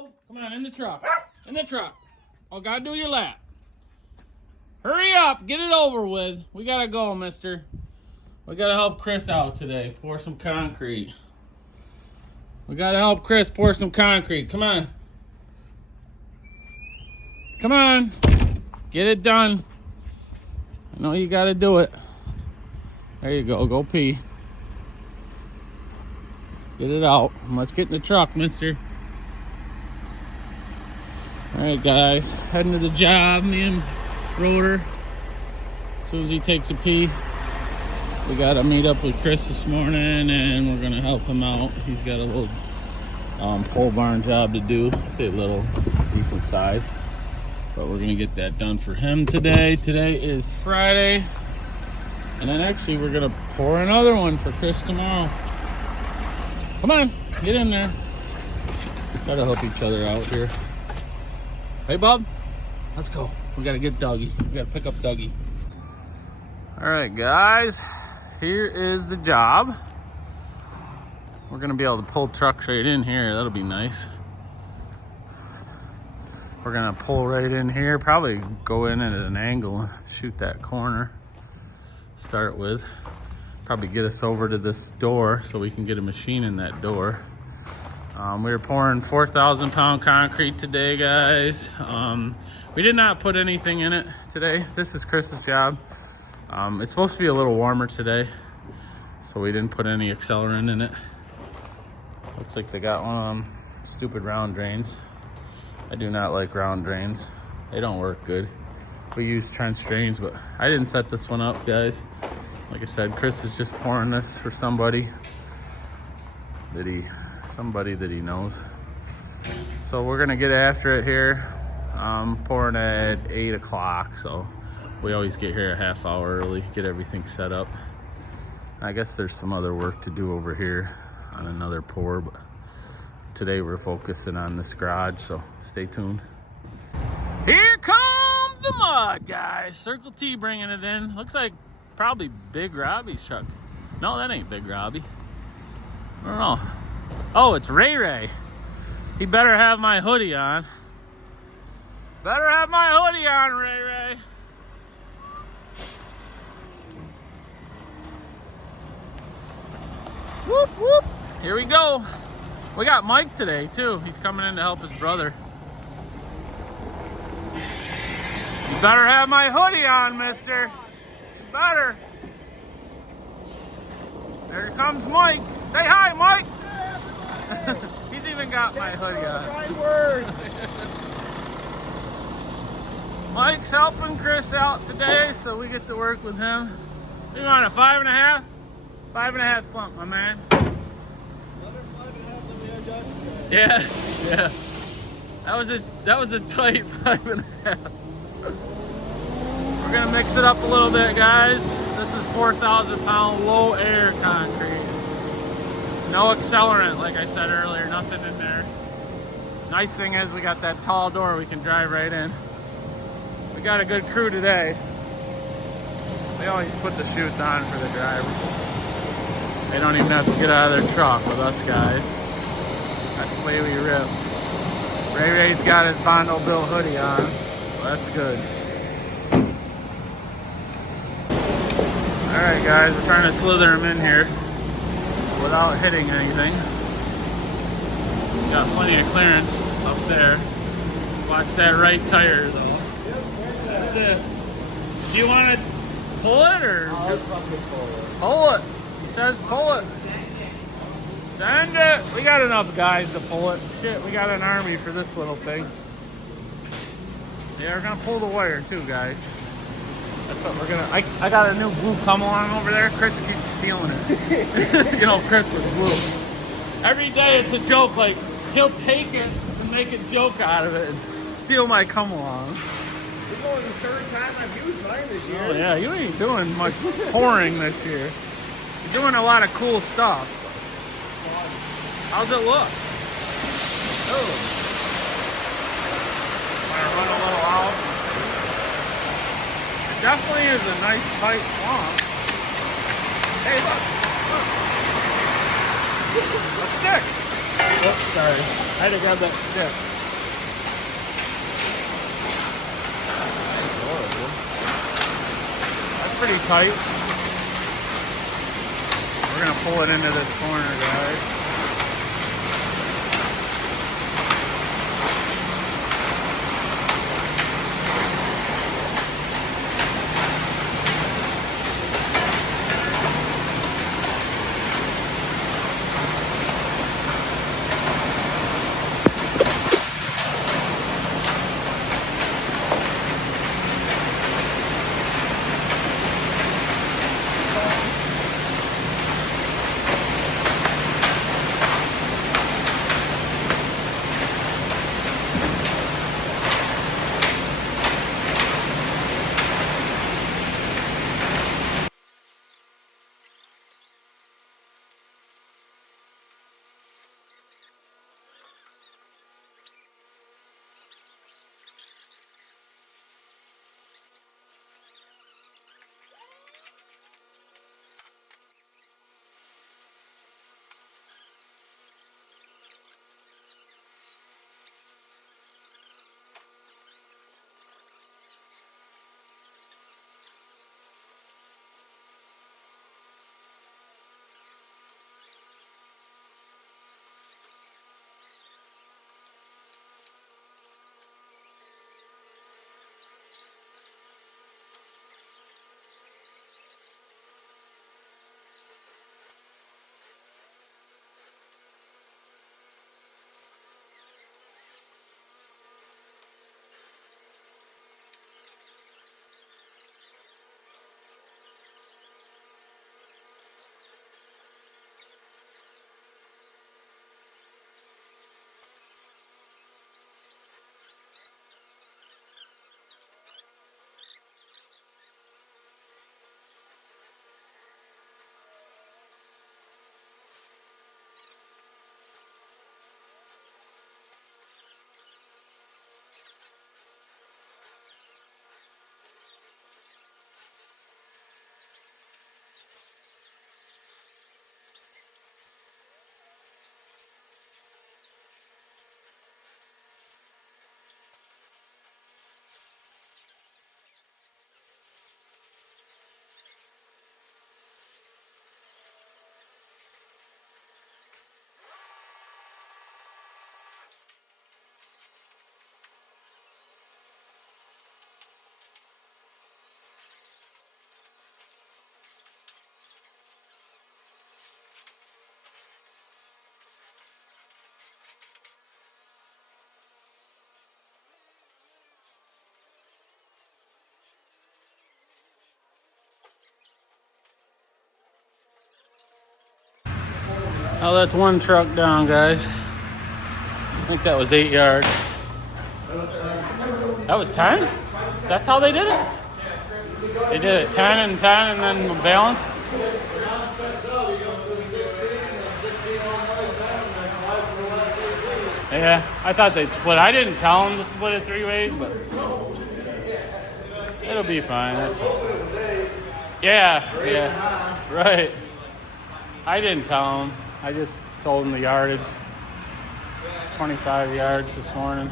go. Come on, in the truck. In the truck. Oh, gotta do your lap. Hurry up. Get it over with. We gotta go, mister. We gotta help Chris out today. Pour some concrete. We gotta help Chris pour some concrete. Come on. Come on. Get it done. I know you gotta do it. There you go. Go pee. Get it out. Let's get in the truck, mister. Alright, guys. Heading to the job. Me and Rotor. As soon as he takes a pee, we gotta meet up with Chris this morning and we're gonna help him out. He's got a little pole barn job to do. I say a little, decent size. But we're gonna get that done for him today. Today is Friday. And then actually we're gonna pour another one for Chris tomorrow. Come on, get in there. Gotta help each other out here. Hey, Bob, let's go. We gotta get Dougie. We gotta pick up Dougie. All right, guys, here is the job. We're gonna be able to pull trucks right in here. That'll be nice. We're gonna pull right in here, probably go in at an angle and shoot that corner. Start with. Probably get us over to this door so we can get a machine in that door. We were pouring 4,000 pound concrete today, guys. We did not put anything in it today. This is Chris's job. It's supposed to be a little warmer today, so we didn't put any accelerant in it. Looks like they got one of them stupid round drains. I do not like round drains. They don't work good. We use trench drains, but I didn't set this one up, guys. Like I said, Chris is just pouring this for somebody that he knows. So we're gonna get after it here. Pouring at 8 o'clock, so we always get here a half hour early, get everything set up. I guess there's some other work to do over here on another pour, but today we're focusing on this garage, so stay tuned. Here comes the mud, guys. Circle T bringing it in. Looks like probably Big Robbie's truck. No, that ain't Big Robbie. I don't know. Oh, it's Ray Ray. He better have my hoodie on. Better have my hoodie on, Ray Ray. Whoop, whoop. Here we go. We got Mike today, too. He's coming in to help his brother. You better have my hoodie on, mister. Better. There comes Mike. Say hi, Mike. He's even got my hoodie on. Right words. Mike's helping Chris out today, so we get to work with him. You want a 5.5? 5.5 slump, my man. Another 5.5 than we had yesterday. Yeah. That was a tight 5.5. We're gonna mix it up a little bit, guys. This is 4,000 pound low air concrete. No accelerant, like I said earlier, nothing in there. Nice thing is we got that tall door we can drive right in. We got a good crew today. They always put the chutes on for the drivers. They don't even have to get out of their truck with us, guys. That's the way we rip. Ray Ray's got his Bondo Bill hoodie on, so that's good. Alright, guys, we're trying to slither him in here without hitting anything. Got plenty of clearance up there. Watch that right tire, though. That's it. Do you want to pull it, or? I'll fucking pull it. Pull it. He says pull it. Send it. We got enough guys to pull it. Shit, we got an army for this little thing. Yeah, we're gonna pull the wire too, guys. That's what we're gonna. I got a new blue come along over there. Chris keeps stealing it. You know, Chris with blue. Every day it's a joke. Like, he'll take it and make a joke out of it and steal my come along. This is only the third time I've used mine this year. Oh yeah, you ain't doing much pouring this year. You're doing a lot of cool stuff. How's it look? Oh. Want to run a little out? It definitely is a nice tight swamp. Hey, look. A stick. Oops, sorry. I had to grab that stick. That's pretty tight. We're gonna pull it into this corner, guys. Oh, that's one truck down, guys. I think that was 8 yards. That was 10? That's how they did it? They did it 10 and 10 and then balance? Yeah, I thought they'd split. I didn't tell them to split it 3 ways, but it'll be fine. Yeah, right. I didn't tell them. I just told them the yardage. 25 yards this morning.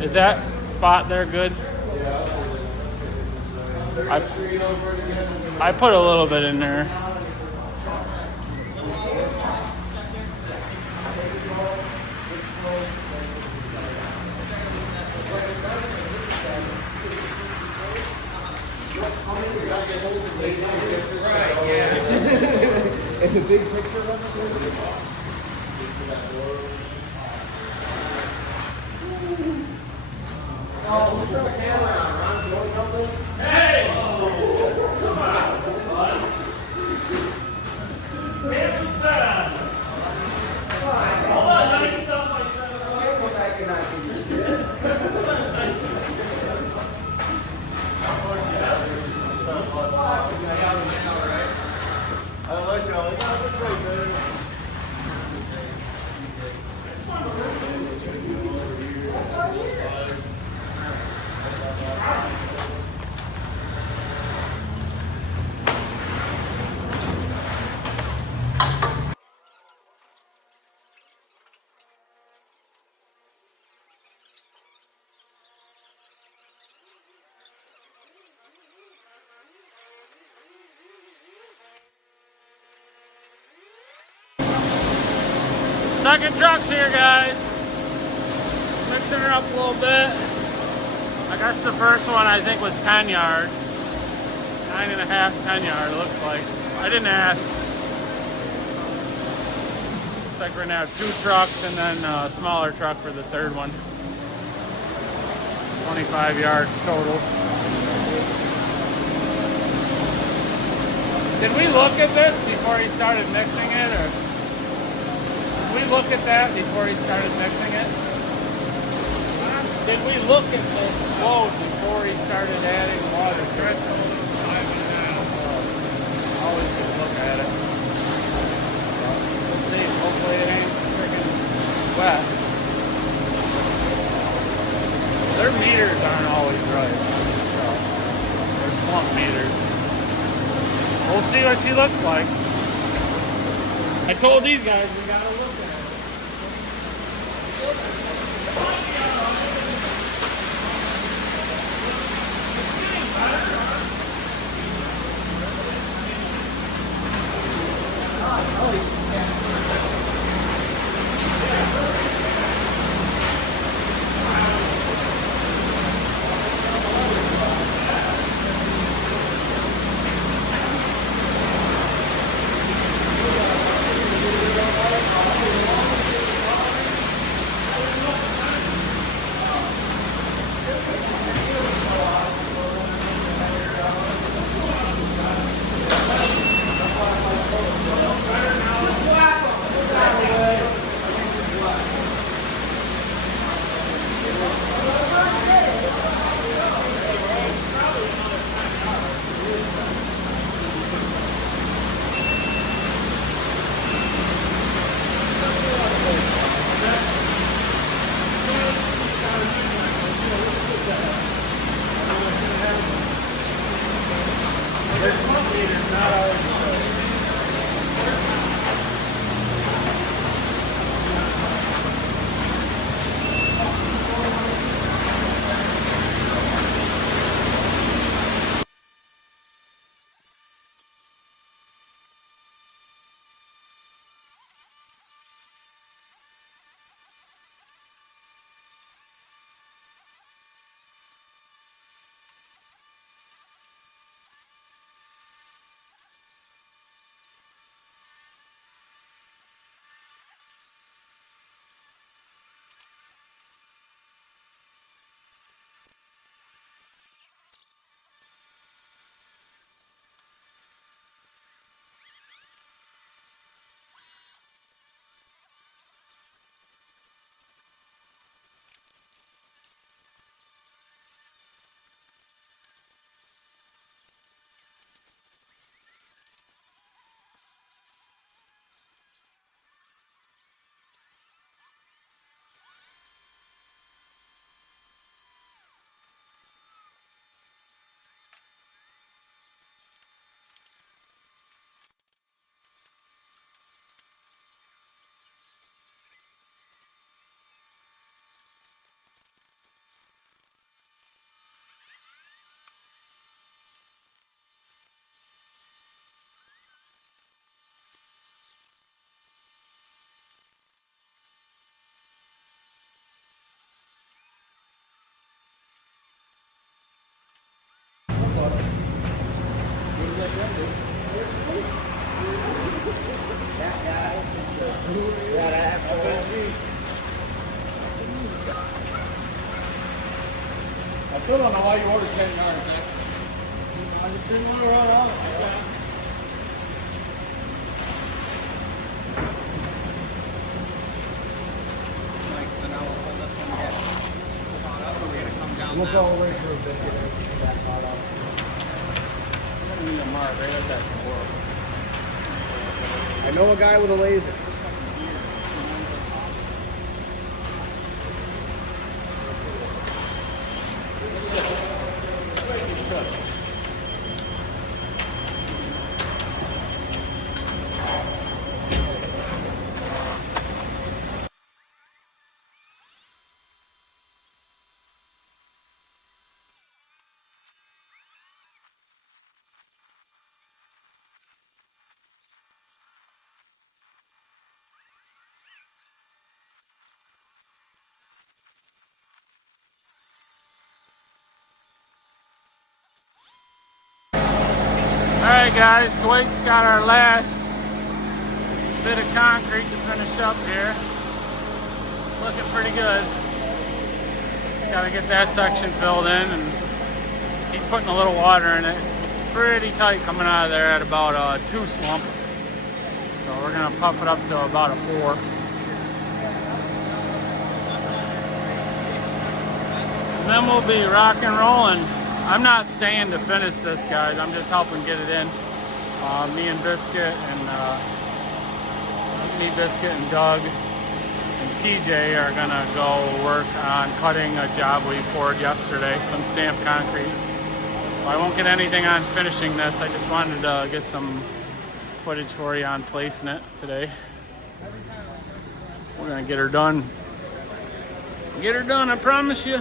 Is that spot there good? I put a little bit in there. And the big picture of it. Oh, turn the camera on, Ron. You want something? Hey! Come on, bud. Hands down. Hold on, nice stuff like that. I'll go back and I can just do it. I like it. That's right, man. Second truck's here, guys. Mixing her up a little bit. I guess the first one I think was 10 yard. 9.5, 10 yard, it looks like. I didn't ask. Looks like we're gonna have 2 trucks and then a smaller truck for the third one. 25 yards total. Did we look at this before he started mixing it, or did we look at that before he started mixing it? Did we look at this load before he started adding water to it? Always should look at it. We'll see. Hopefully it ain't freaking wet. Their meters aren't always right. So they're slump meters. We'll see what she looks like. I told these guys we gotta look at it. I still don't know why you ordered 10 yards, Jack. I just didn't want to run out. We'll go all the way through a bit here. That part out. I'm going to need a mark right at that door. I know a guy with a laser. guys, Dwight's got our last bit of concrete to finish up here. Looking pretty good. Got to get that section filled in, and he's putting a little water in it. It's pretty tight coming out of there at about a 2 slump. So we're gonna puff it up to about a 4. And then we'll be rock and rolling. I'm not staying to finish this, guys. I'm just helping get it in. Me and Biscuit and Doug and PJ are gonna go work on cutting a job we poured yesterday, some stamped concrete. Well, I won't get anything on finishing this. I just wanted to get some footage for you on placing it today. We're gonna get her done. Get her done, I promise you.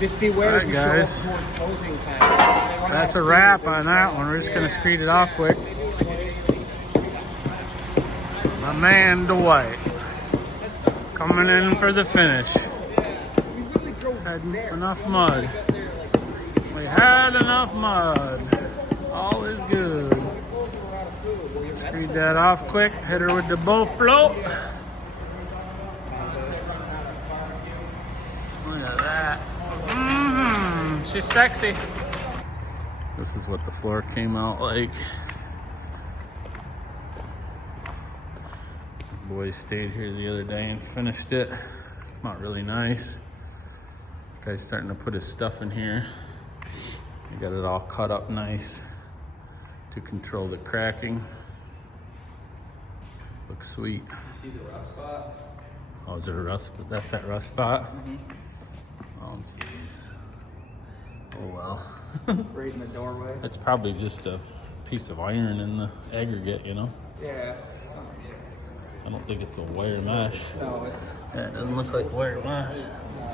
Just beware. All right, guys. That's a wrap on that one. We're just going to speed it off quick. My man Dwight coming in for the finish. Had enough mud. We had enough mud. All is good. Speed that off quick. Hit her with the bow float. Look at that. She's sexy. This is what the floor came out like. The boys stayed here the other day and finished it. Came out really nice. Guy's starting to put his stuff in here. He got it all cut up nice to control the cracking. Looks sweet. You see the rust spot? Oh, is there a rust? That's that rust spot? Mm-hmm. Oh, jeez. Oh, well. Right in the doorway. That's probably just a piece of iron in the aggregate, you know? Yeah. I don't think it's a wire mesh. No, it's Yeah, it doesn't look like wire mesh. no.